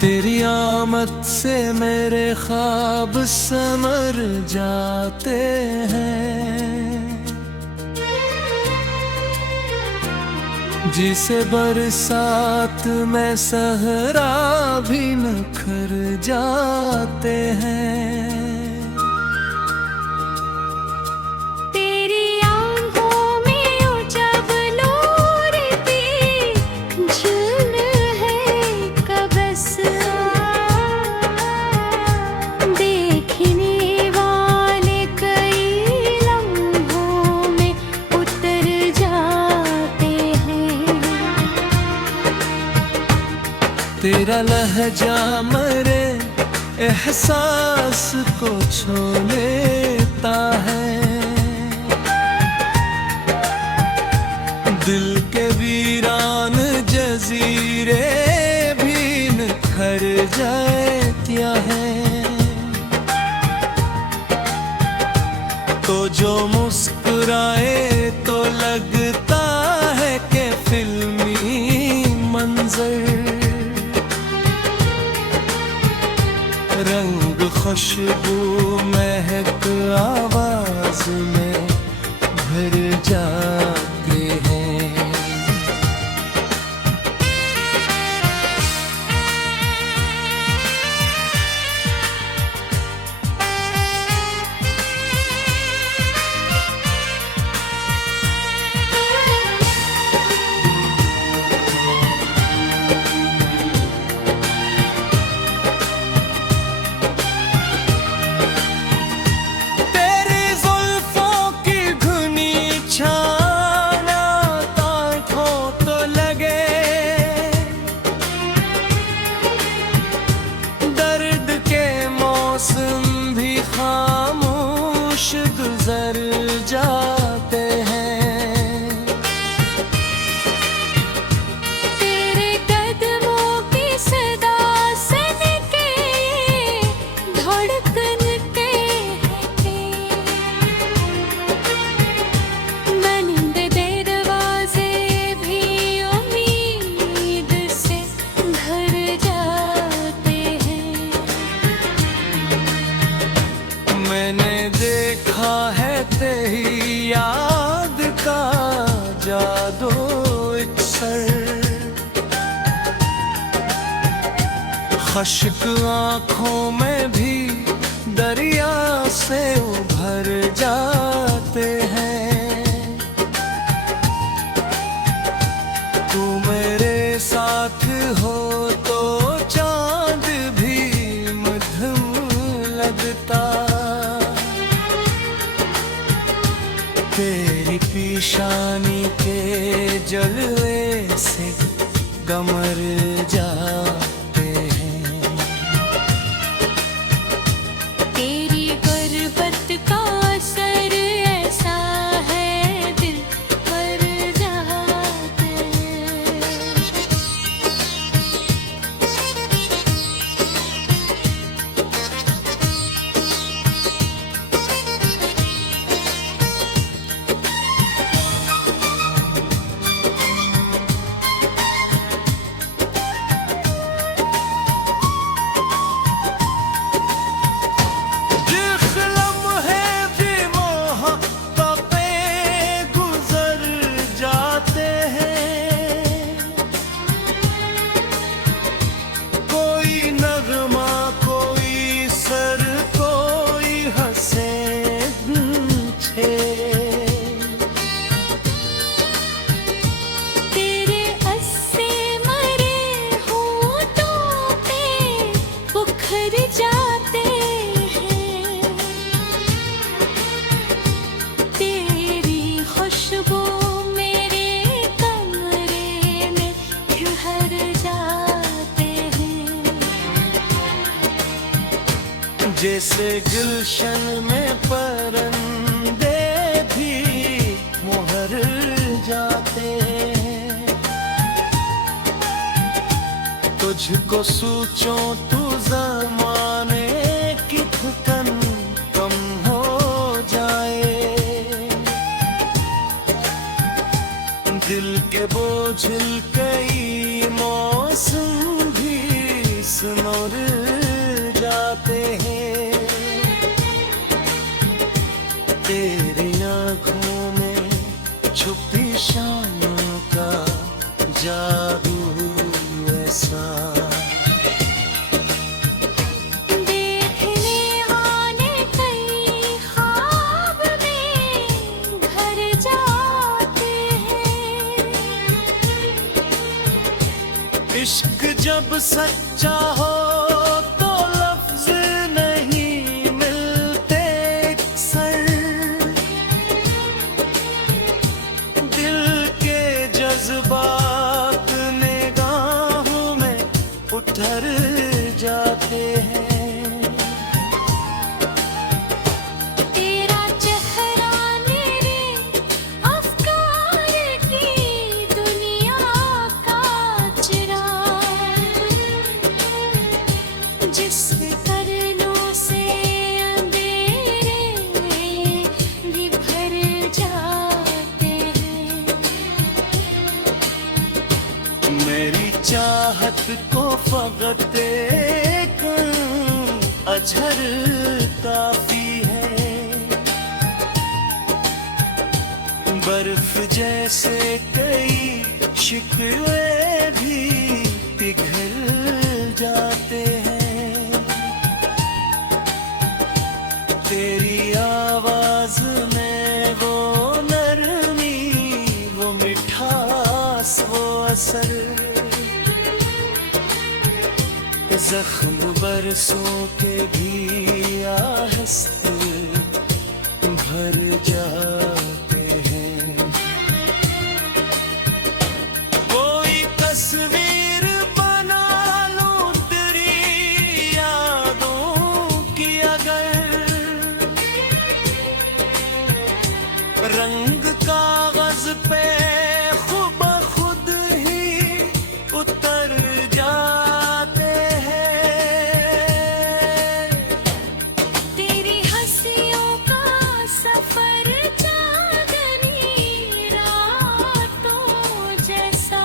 तेरी आमद से मेरे ख्वाब संवर जाते हैं, जिसे बरसात में सहरा भी निखर जाते हैं। तेरा लहजा मेरे एहसास को छू लेता है, दिल के वीरान जजीरे भी निखर जाते हैं। तो जो मुस्कुराए तो लगता है कि फिल्मी मंजर, रंग खुशबू महक आवाज में भर जाते हैं। गुजर जाते हैं, तेरे कदमों की सदा सुन के धड़कते हैं, बंद दरवाजे भी उम्मीद से भर जाते हैं। मैंने देखा है तेरी याद का जादू इक्सर, खश्क आँखों में भी दरिया से उभर जाते हैं। तू मेरे साथ हो तो चांद भी मध्यम लगता, तेरी पेशानी के जलवे से कमर जाते हैं। तेरी गुर्बत का असर ऐसा है दिल पर जाते हैं। तेरे अस्से मरे होठों पे उखर जाते हैं, तेरी खुशबू मेरे कमरे में घुर जाते हैं। जैसे गुलशन में परिंदे भी मोहर जाते हैं, तुझको सोचो तू ज़माने की थकन कम हो जाए, दिल के बोझिल कई मौसम भी सुनर जाते हैं। तेरी आँखों में छुपी शामों का जादू ऐसा, देखने आने कई ख्वाब में घर जाते हैं। इश्क जब सच्चा हो तो लफ्ज नहीं मिलते अक्सर। दिल के जज्बात निगाहों में उतर जाते हैं। तेरा चेहरा मेरे अफ़्कार की दुनिया का चिराग, जिसके करनों से अंधेरे भी भर जाते हैं। मेरी चाहत को फकत एक अजहर काफी है। बर्फ जैसे कई शिकवे भी पिघल जाते हैं। तेरी आवाज में वो नरमी, वो मिठास, वो असर, जख्म बरसों के भी आहस्ते भर जाते हैं। कोई तस्वीर बना लूं तेरी यादों की अगर, रंग कागज पे खुद खुद ही उतर जाते हैं। तेरी हंसियों का सफर चांदनी रातों जैसा।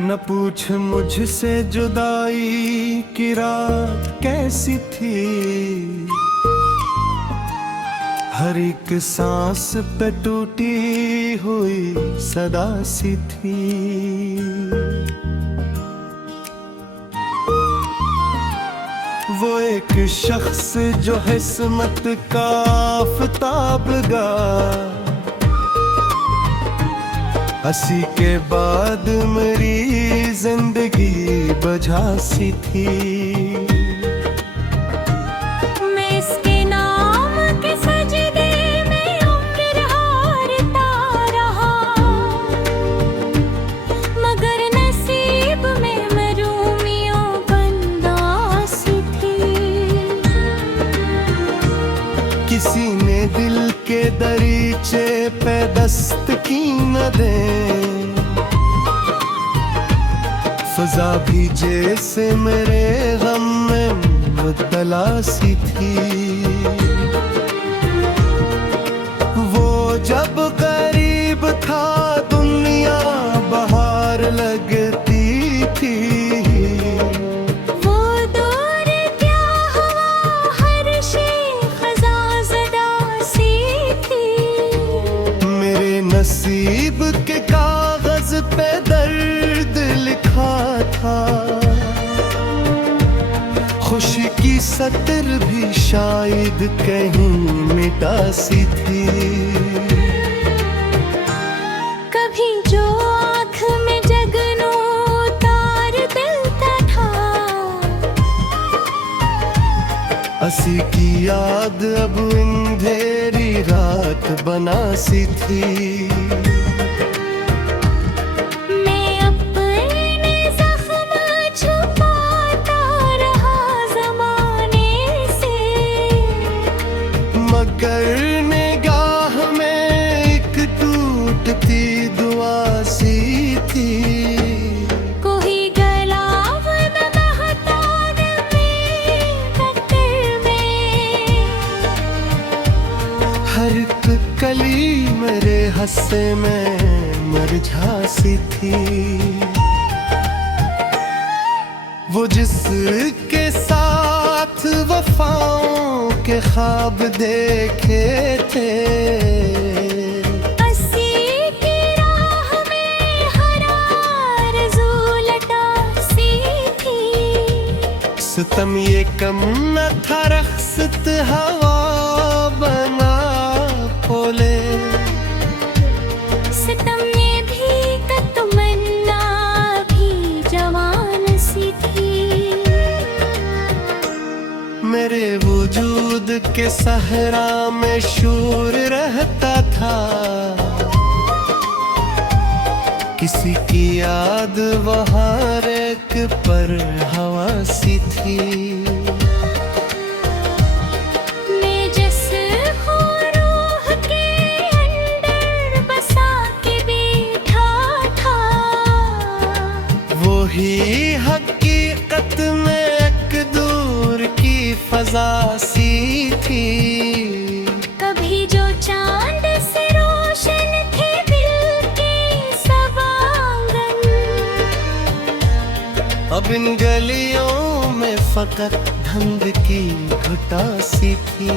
न पूछ मुझसे जुदाई की रात कैसी थी, हर एक सांस पे टूटी हुई सदा सी थी। वो एक शख्स जो हिस्मत का आफताब गा, हंसी के बाद मेरी जिंदगी बझा सी थी। मैं इसके नाम के सजदे में उम्र हारता रहा, मगर नसीब में मरूमियों बंदा सी थी। किसी ने दिल के दरीचे पे दस्त की न दे, फजा भी जैसे मेरे गम में मुब्तला सी थी। वो जब करीब था दुनिया बहार लगती थी। वो दूर क्या हुआ हर शे खज़ाज़दा सी थी। मेरे नसीब के कागज पे दर्द लिखा था, खुशी की सतर भी शायद कहीं मिटा सी थी। कभी जो आँख में जगनू तार दिलता था, हंसी की याद अब अंधेरी रात बना सी थी। मैं अपने जख्म छुपाता रहा ज़माने से, मगर निगाह में एक टूटती दुआ सी थी। कोई गलाव न महताब में कतर में गली मेरे हंसे में मुरझासी थी। वो जिसके साथ वफाओं के ख्वाब देखे थे, हंसी की राह में हर आरज़ू लटासी थी। सितम ये कम न था रख्सत हवा बना बोले, सितम ये भी का तमन्ना भी जवान सी थी। मेरे वजूद के सहरा में शूर रहता था, किसी की याद वहाँ रेक पर हवा सी थी। मैं जिस रूह के अंदर बसा के बैठा था, वो ही हकीकत में एक दूर की फजा सी थी। कभी जो चांद से रोशन थे दिल के सवांगन, अब इन गलियों में फकत धंध की घटासी थी।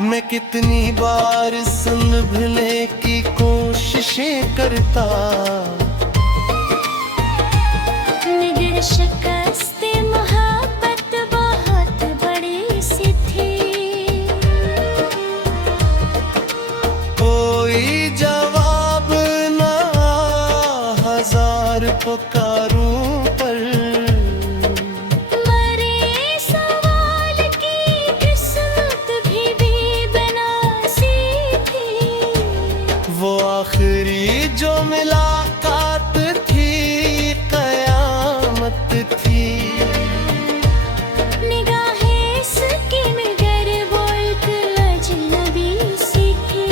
मैं कितनी बार संभलने की कोशिशें करता, मगर शिकस्त मोहब्बत बहुत बड़ी सी थी। कोई जवाब ना, हजार पुकारूं पर मरे सवाल की किस्मत भी बेबनासी थी। वो आखिरी जो मुलाकात थी कयामत थी। निगाहें इसकी मगर बोलत अजनबी सी थी।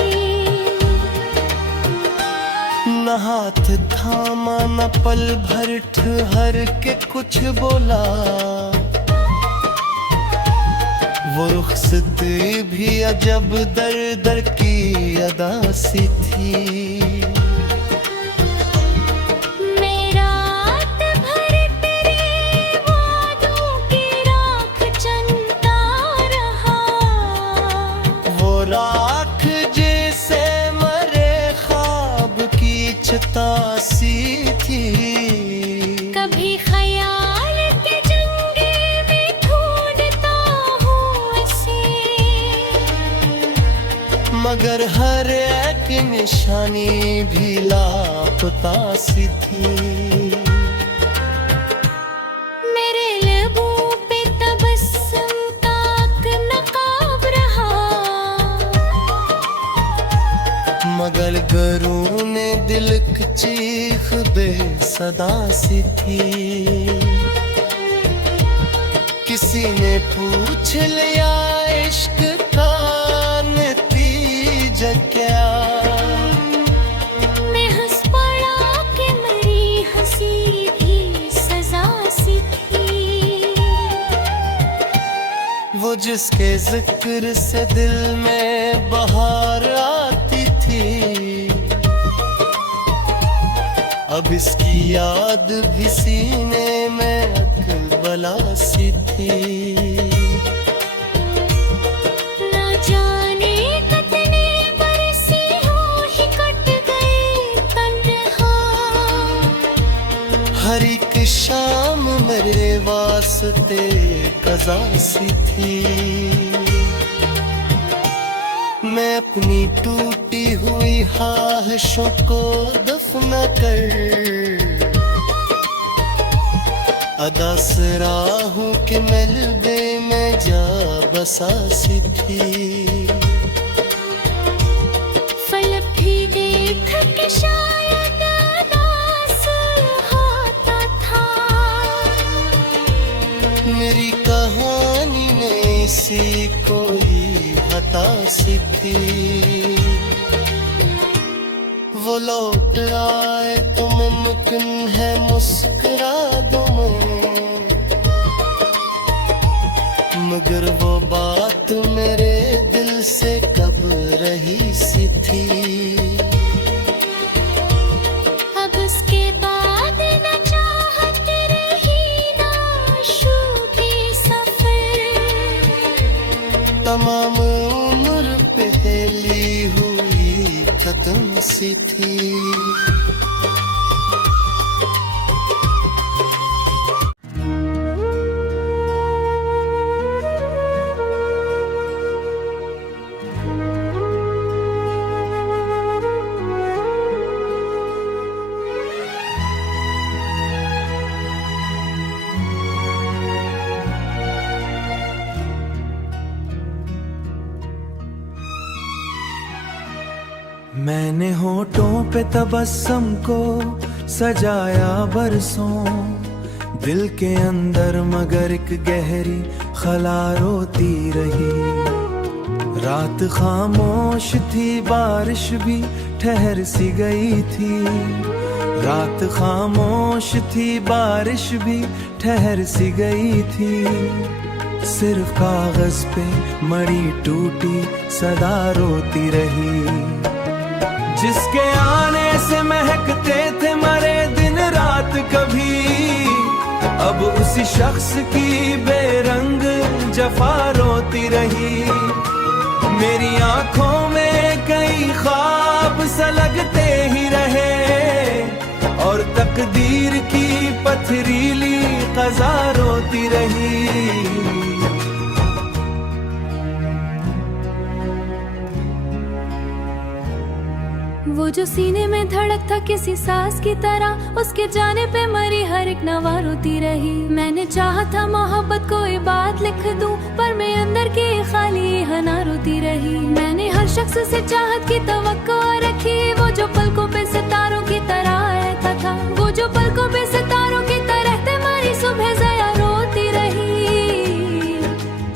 न हाथ थामा न पल भर ठहर के कुछ बोला, वो रुखसत भी अजब दर दर की अदा सी थी। मैं रात भर तेरे वादों की राख चनता रहा, वो राख जैसे मरे ख्वाब की चिता सी थी। कभी ख्याल के जंगे में ढूंढता हूँ इसे, मगर हर एक निशानी भी लापता सी थी। मेरे लबों पे तबस्सुम ताक नकाब रहा, मगर गरूं ने दिल की चीख बेसदा सी थी। किसी ने पूछ लिया इश्क का नतीजा क्या, मैं हंस पड़ा कि मेरी हंसी भी सजा सी थी। वो जिसके जिक्र से दिल में बहार आती थी, अब इसकी याद भी सीने में अकबला सी थी। ना जाने कितने बरसे हो ही कट गए तन्हा, हर एक शाम मेरे वास्ते कज़ा सी थी। मैं अपनी टूटी हुई ख्वाहिशों को दफन कर अदा सराहूं के मलबे में जा बसा सी थी। फलक भी देख के शायद अदास होता था, मेरी कहानी में इसी कोई हताशी थी। वो लौट आए तो मुमकिन है मुस्कुरा दूं मैं, मगर वो बात मेरे दिल से तमाम उम्र पहली हुई खत्म सी थी। मैंने होठों पे तबस्सुम को सजाया बरसों, दिल के अंदर मगर एक गहरी खला रोती रही। रात खामोश थी, बारिश भी ठहर सी गई थी। रात खामोश थी, बारिश भी ठहर सी गई थी। सिर्फ कागज पे मड़ी टूटी सदा रोती रही। जिसके आने से महकते थे मरे दिन रात कभी, अब उसी शख्स की बेरंग जफा रोती रही। मेरी आंखों में कई ख्वाब सलगते ही रहे, और तकदीर की पथरीली क़ज़ा रोती रही। वो जो सीने में धड़क था किसी सांस की तरह, उसके जाने पे मरी हर एक नवा रोती रही। मैंने चाहा था मोहब्बत कोई बात लिख दूं, पर मैं अंदर की खाली हना रोती रही। मैंने हर शख्स से चाहत की तवक्को रखी, वो जो पलकों पे सितारों की तरह रहता था। वो जो पलकों पे सितारों की तरह ते मरी सुबह ज़या रोती रही।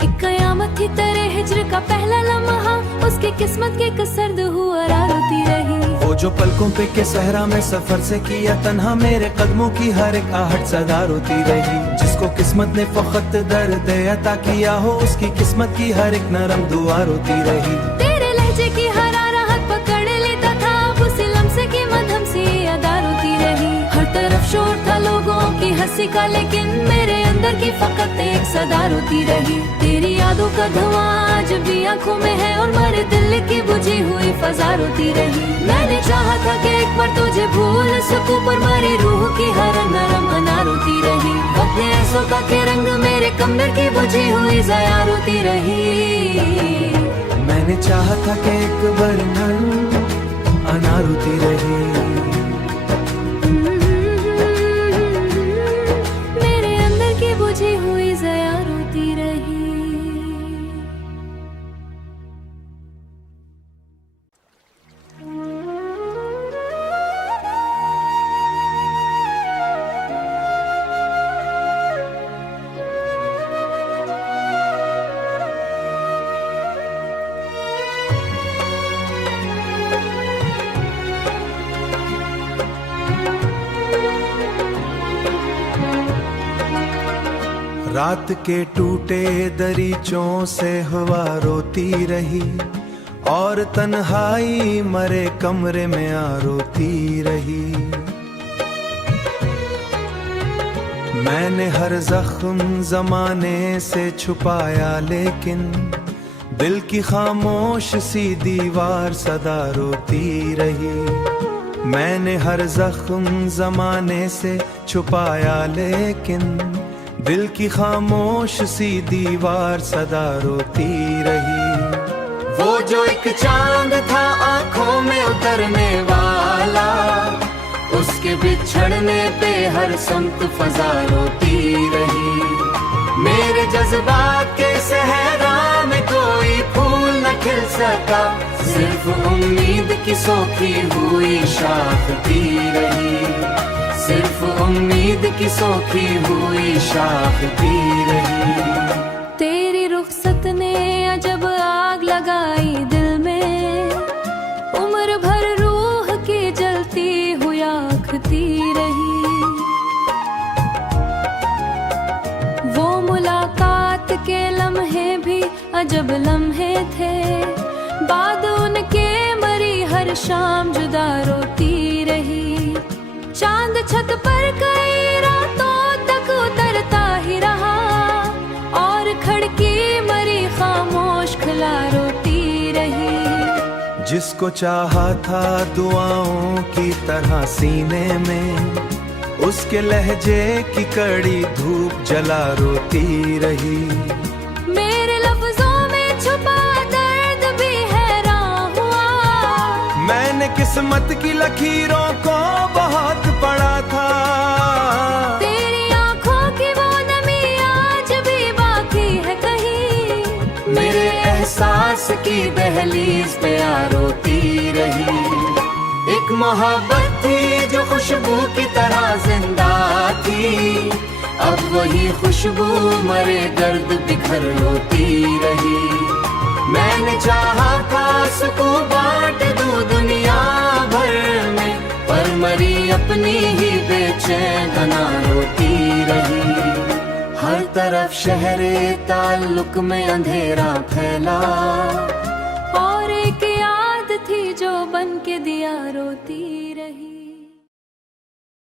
एक कयामत थी तेरे हिज्र का पहला लम्हा, उसकी किस्मत के कसर्द हुआ रोती रही। वो जो पलकों पे के सहरा में सफर से किया तन्हा, मेरे कदमों की हर एक आहट सदा रोती रही। जिसको किस्मत ने फकत दर्द अता किया हो, उसकी किस्मत की हर एक नरम दुआ रोती रही। तेरे लहजे की हर राहत पकड़ लेता था, उसी लम्से की मधम सी अदा रोती रही। हर तरफ शोर था लोगों की हंसी का, लेकिन मेरे अंदर की फकत एक सदा रोती रही। तेरी यादों का धुआं आज भी आंखों में है, और मरे दिल की बुझी हुई फजा रोती रही। मैंने चाहा था कि एक बार तुझे भूल सकूं, पर मरी रूह की हर नरम अना रोती रही। अपने ऐसों का के रंग मेरे कमर की बुझी हुई ज़या रोती रही। मैंने चाहा था कि एक बार नरम अना रोती रही। मेरे अंदर की बुझी हुई ज़या रोती रही। रात के टूटे दरीचों से हवा रोती रही, और तन्हाई मरे कमरे में आ रोती रही। मैंने हर जख्म जमाने से छुपाया, लेकिन दिल की खामोश सी दीवार सदा रोती रही। मैंने हर जख्म जमाने से छुपाया, लेकिन दिल की खामोश सी दीवार सदा रोती रही। वो जो एक चांद था आंखों में उतरने वाला, उसके बिछड़ने पे हर समत फजा रोती रही। मेरे जज्बात के सहरा में कोई फूल न खिल सका, सिर्फ उम्मीद की सोखी हुई शाख थी रही। सिर्फ उम्मीद की सोखी हुई शाख थी रही। तेरी रुखसत ने अजब आग लगाई दिल में, उम्र भर रूह की जलती हुई आँखती रही। वो मुलाकात के लम्हे भी अजब लम्हे थे, बाद उनके मरी हर शाम जुदा रोती रही। चांद छत पर कई रातों तक उतरता ही रहा, और खिड़की मरी खामोश खुल जिसको चाहा था दुआओं की तरह सीने में, उसके लहजे की कड़ी धूप जला रोती रही। मेरे लफ्जों में छुपा दर्द भी हैरान हुआ, मैंने किस्मत की लकीरों को बहुत पढ़ा था। तेरी आंखों की वो नमी आज भी बाकी है कहीं, मेरे एहसास की दहलीज पे आ रोती रही। एक मोहब्बत थी जो खुशबू की तरह जिंदा थी, अब वही खुशबू मरे दर्द बिखर रोती रही। मैंने चाहा था सुकून बांट दूं दुनिया भर में, पर मरी अपनी ही बेचैन बना रोती रही। हर तरफ शहरे ताल्लुक में अंधेरा फैला, और एक याद थी जो बन के दिया रोती